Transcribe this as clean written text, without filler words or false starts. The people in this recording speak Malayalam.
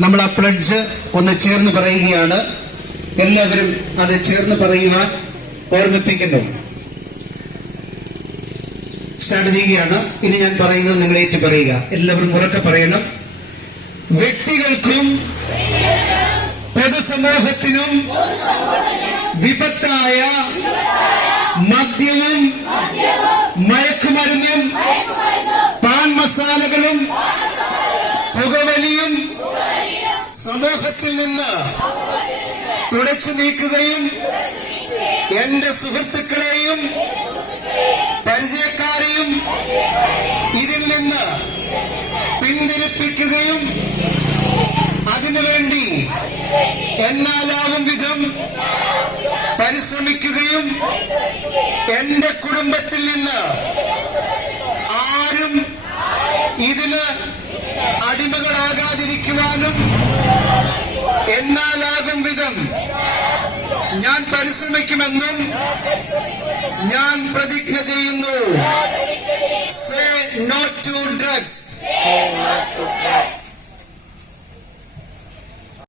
നമ്മൾ ആ പ്ലഡ്ജ് ഒന്ന് ചേർന്ന് പറയുകയാണ്. എല്ലാവരും അത് ചേർന്ന് പറയുവാൻ ഓർമ്മിപ്പിക്കുന്നു. സ്റ്റാർട്ട് ചെയ്യുകയാണ്. ഇനി ഞാൻ പറയുന്നത് നിങ്ങൾ ഏറ്റു പറയുക. എല്ലാവരും ഉറക്കെ പറയണം. വ്യക്തികൾക്കും പൊതുസമൂഹത്തിനും വിപത്തായ മദ്യവും മയക്കുമരുന്നും പാൻ മസാലകളും പുകവലിയും സമൂഹത്തിൽ നിന്ന് തുടച്ചു നീക്കുകയും എന്റെ സുഹൃത്തുക്കളെയും പരിചയക്കാരെയും ഇതിൽ നിന്ന് പിന്തിരിപ്പിക്കുകയും അതിനുവേണ്ടി എന്നാലാവും വിധം പരിശ്രമിക്കുകയും എന്റെ കുടുംബത്തിൽ നിന്ന് ആരും ഇതിന് അടിമകളാകാതിരിക്കുവാനും എന്നാലാകും വിധം ഞാൻ പരിശ്രമിക്കുമെന്നും ഞാൻ പ്രതിജ്ഞ ചെയ്യുന്നു. Say no to drugs.